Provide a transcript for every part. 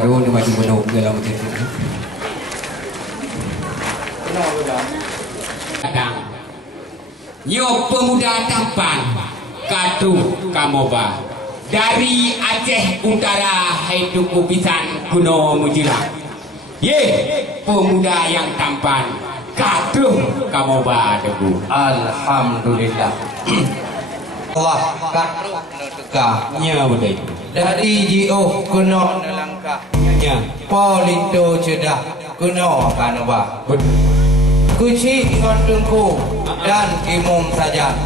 Baru ni maju menung dalam macam tu. Kadang Yo pemuda tampan Kadu Kamoba dari Aceh Utara hidup kubisan kuno Mujilah. Ye pemuda yang tampan Kadu Kamoba debu. Alhamdulillah. Allah kadu tegaknya betul. dari jio kuno langkah Ya. Polindo cedah kuno kanaba. Kuci dengan tengku dan imum saja.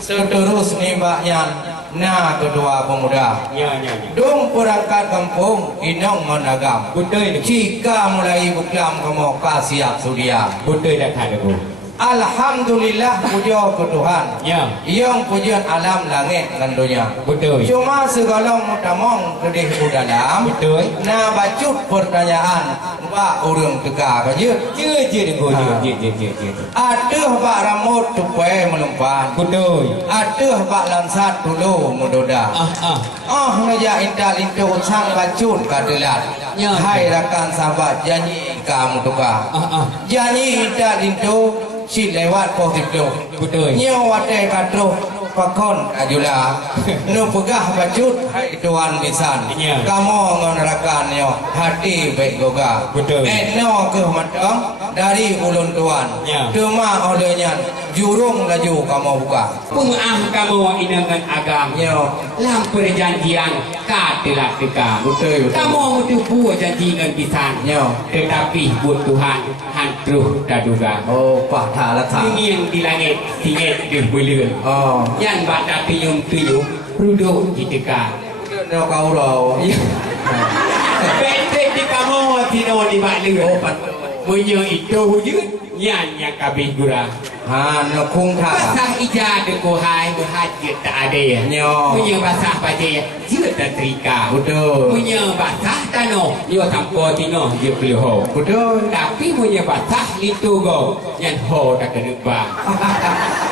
Seterus nimbaknya na kedua pemuda. Ya. Dong perangkat kampung inong menagam. Betul. Jika mulai buklam kamu kasiap sudia. Betul dah tak debu. Alhamdulillah puja ke Tuhan. Ya. Yang pujian alam langit dan dunia. Betul. Cuma segala mutamong kedih dalam. Betul. Nah bacut pertanyaan Pak urang teka kaje. Je debu je. Aduh Pak rambut tupai melumpan. Betul. Aduh Pak lansat dulu mudoda. Naja intal into sang bacut kadelat. Ya. Hai rakan sahabat janji kamu tuka. Janji intal into si lewat positif. Betul. Nyawa teh katro pakon ajula. Nu pegah bacut hai tuan bisan. Ya. Kamu ngonerakan yo hati baik goga. Betul. No ke matang dari ulun tuan. Ya. Cuma olehnya jurung laju kamu buka. Pengaah kamu inangan agam. Yo. Lam perjanjian katelah teka. Betul. Kamu tu buat janji dengan pisan. Yo. Tetapi buat Tuhan hantruh daduga. Oh, Pak Ta'ala tak. Tinggi di langit, tinggi di bulan. Oh. Yang baca tuyung ruduk di teka. No kau roh. Betek di kamu tino di balik. Oh, Pak. Punya itu wujud yang kabeh gurah. No kung tha. Basah ija de ko hai berhajat tak ada ya. Nyo. Punya basah baca ya. Dia tak terika. Betul. Punya basah tano. Dia tanpa tino dia perlu ho. Betul. Tapi punya basah itu go. Yang ho tak kena bang.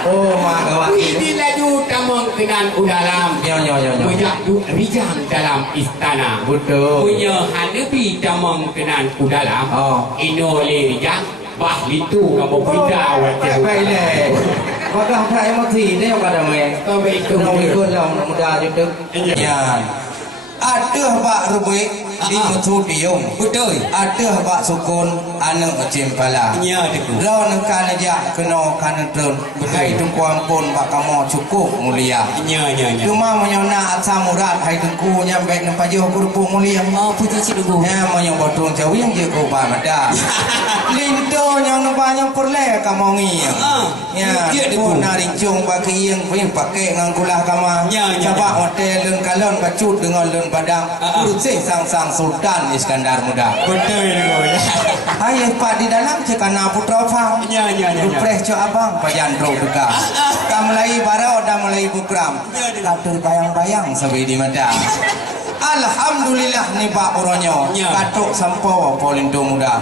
Oh, mak Ini laju tamang kenan udalam. Nyo. Punya rijang dalam istana. Betul. Punya hanapi tamang kenan udalam. Oh. Ino le rijang. Bah itu kamu berita wajah. Baiklah. Maka tak emosi ni yang pada main. Kau baik tu. Kau ikut lah muda jutuk. Ya. Ada Pak Rubik di Mutu Diung. Betul. Ada Pak Sukun anak Cimpala. Ya deku. Lau nengkan aja kena kanan turun. Hai tungku ampun Pak kamu cukup mulia. Ya. Cuma menyona asam urat hai tungku nyampe nempajuh kurupu mulia. Oh putih si deku. Ya menyong botung jauh yang je ko Pak Mada. Lindo yang nempanya perle kamu ngi. Ya. Pun narincung bagi yang pakai ngangkulah kamu. Ya. Coba hotel lun kalon bacut dengan lun padang. Urusih sang Sultan Iskandar Muda. Betul deku. Hai Pak di dalam cekana putra fang. Ya. Rupres co abang pajandro duka. Mulai bara udah mulai bukram. Katur bayang-bayang sabi di mata. Alhamdulillah ni Pak Uronyo. Katuk sampo Polindo Muda.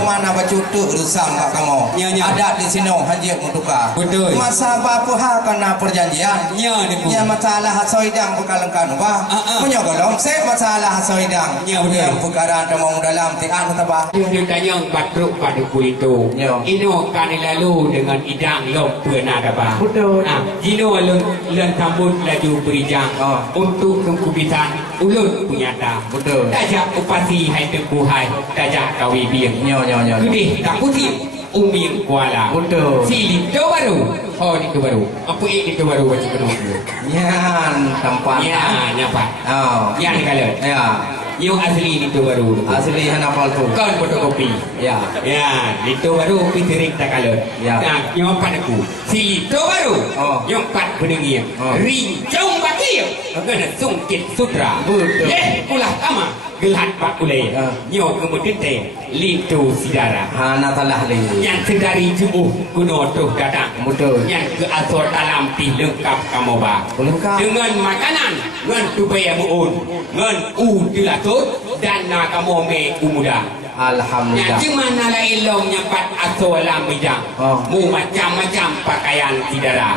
Mana baju tu rusang kat kamu. Ada di sini hajat mutuka. Betul. Masa apa hal kena perjanjian. Ya masalah hasoidang bekalengkan ubah. Punya golong saya masalah hasoidang. Yang perkara demong dalam tian tabah. Dia tanya batruk pada Polindo. Ino kan lalu dengan idang lom pernah dapat. Betul. Jino lun sambut laju berijang untuk tungkubisan ulun punya dah. Betul. Tajak upasi hai tengku hai. Tajak kawi biang. Nyo. Kedih tak putih. Uming kuala. Betul. Si itu baru. Oh itu baru. Apa itu baru macam penuh. Yan tempat. Ya nyapat. Oh. Yang kalau. Ya. Yung asli itu baru. Asli hana palsu. Kau fotokopi. Ya. Ya, itu baru piterik tak kalau. Ya. Nah, yang empat aku. Si itu baru. Oh. Yang empat pendengar. Rincung bakir. Kena sungkit sutra. Betul. Ulah kama. Gelat pak ulai. Nyo kemudian teh. Litu sidara. Hana talah lagi. Yang sedari jumbuh kuno tuh datang. Betul. Yang ke asor dalam pi lengkap kamu ba. Lengkap. Dengan makanan. Dengan tubaya muun. Dengan dilatut. Dan nak kamu me umuda. Alhamdulillah. Yang mana lah ilong nyampat asal alam bidang. Mu macam-macam pakaian sidara.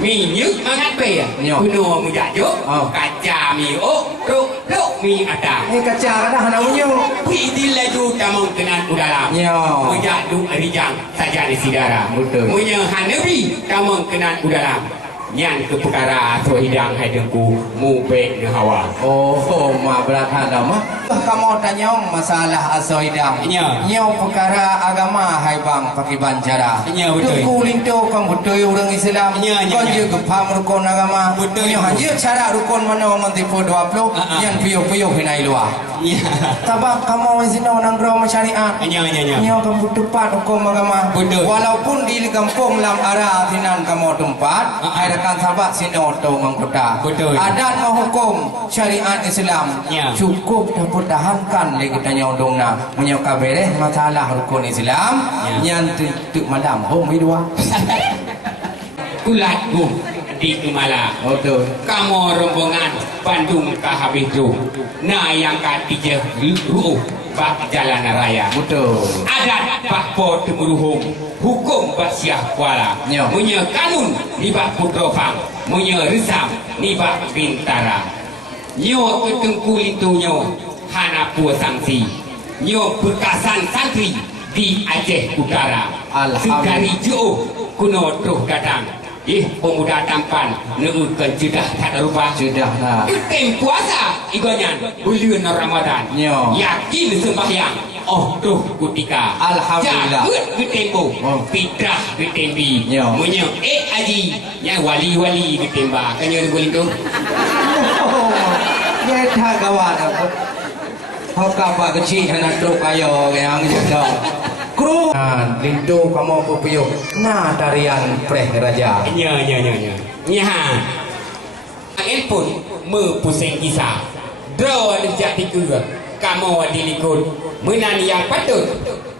minyak mangat pe Nyo. kuno muda jo Oh. kaca mi ruk mi ada kaca kada hana unyu. Pidil laju tamang kenan udara. Nyo. Mujak du arijang saja di sidara. Betul. Munya hanabi tamang kenan udara. Yang ke perkara atau hidang hai dengku mubek ne hawa. Oh, ma berathan dah mah. Kamu tanya masalah asoidam. Ya. Nyo perkara agama hai bang pakai bancara. Ya, betul. Tu linto kang betul orang Islam. Ya, ya, Kau ya. je faham rukun agama. Betul, Nyo betul. hanya cara rukun mana orang tipu 20 yang piyo-piyo hinai luar. Ya. Tabak kamu zina nang grama syariat. Ya. Nyo kamu tepat hukum agama. Betul. Walaupun di kampung lam arah tinan kamu tempat, ada kan sahabat sino to mangkota. Betul. Adat hukum syariat Islam Ya. cukup dapat tahankan lagi tanya undungna menyokap beres masalah rukun Islam yang tu malam home dua. Kulat gum di Kemala. Betul. Kamu rombongan Bandung ke habis tu. Nah yang ketiga bak jalan raya. Betul. Adat bak po temuruhum. Hukum bak siah kuala. Ya. Munya kanun ni bak putrofang. Munya resam ni bak bintara. Nyo ketengku itu nyo hana pua sanksi. Nyo bekasan santri di Aceh Utara. Alhamdulillah. Sekali jauh kuno tuh datang. Pemuda tampan neukeun jedah tak rupa. Sudah lah. Tem puasa igonyan bulan Ramadan. Nyo. Yakin sembahyang. Oh tuh kutika. Alhamdulillah. Jagut getembo. Oh. Fitrah getembi. Nyo. Munyo aji yang wali-wali getemba. Kanyo boleh tu. Dia tak kawan apa. Hokapa kecil anak truk ayo yang jadong. Kru. Lindu kamu pupiyuk. Nah tarian preh raja. Nya. Nya. Angin pun pusing kisah. Draw ada jati juga. Kamu dilikut. Menan yang patut.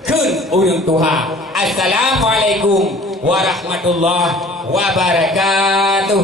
Kun urang Tuhan. Assalamualaikum warahmatullahi wabarakatuh.